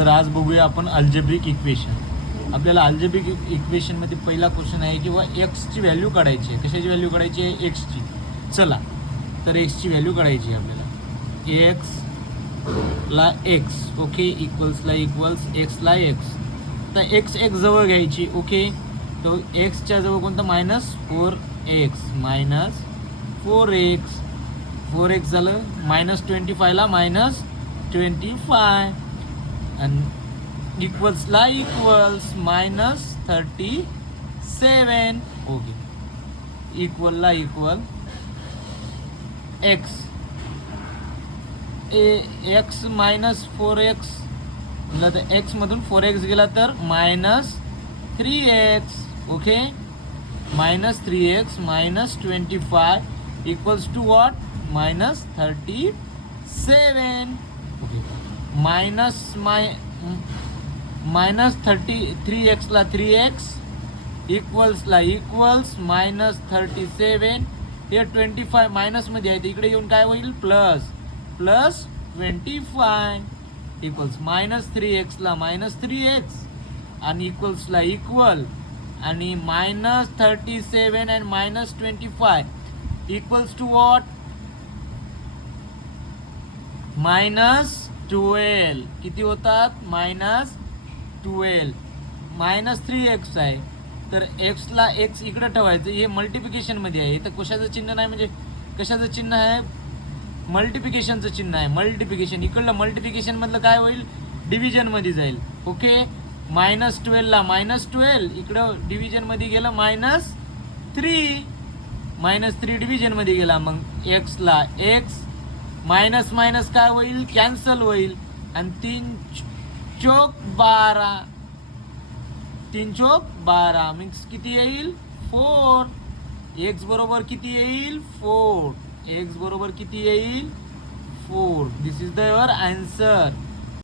तर आज बघूया आपण अल्जेब्रिक इक्वेशन. आपल्याला अल्जेब्रिक इक्वेशनमध्ये पहिला क्वेश्चन आहे किंवा एक्सची व्हॅल्यू काढायची आहे. कशाची व्हॅल्यू काढायची आहे? एक्सची. चला तर एक्सची व्हॅल्यू काढायची आहे आपल्याला. एक्सला एक्स ओके इक्वल्सला इक्वल्स एक्सला एक्स. तर एक्स एक जवळ घ्यायची ओके. तो एक्सच्या जवळ कोणतं -4x -4x 4x झालं -25ला -25 आणि इक्वल्सला इक्वल्स -37 ओके. इक्वलला इक्वल एक्स एक्स -4x म्हटलं तर एक्समधून 4x गेला तर -3x okay. -3x -25 equals to what -37 okay. -33xला 3x इक्वल्सला इक्वल्स -37. हे 25 मायनसमध्ये आहे तर इकडे येऊन काय होईल प्लस 25 इक्वल्स -3xला -3x आणि इक्वल्सला इक्वल आणि -37 and -25 इक्वल्स टू वॉट -12. किती होतात? -12. -3x आहे तर एक्सला एक्स इकडे ठेवायचं. हे मल्टिप्लिकेशनमध्ये आहे तर कशाचं चिन्ह नाही म्हणजे कशाचं चिन्ह आहे? मल्टिप्लिकेशनचं चिन्ह आहे. मल्टिप्लिकेशन इकडलं मल्टिप्लिकेशनमधलं काय होईल? डिव्हिजनमध्ये जाईल ओके. -12ला -12 इकडं डिव्हिजनमध्ये गेलं -3 -3 डिव्हिजनमध्ये गेला. मग एक्सला एक्स मायनस मायनस काय होईल? कॅन्सल होईल आणि 3 चोक 12 3 चोक 12 मिक्स किती येईल? 4. एक्स बरोबर किती येईल? 4. एक्स बरोबर किती येईल? 4. दिस इज द युअर आन्सर.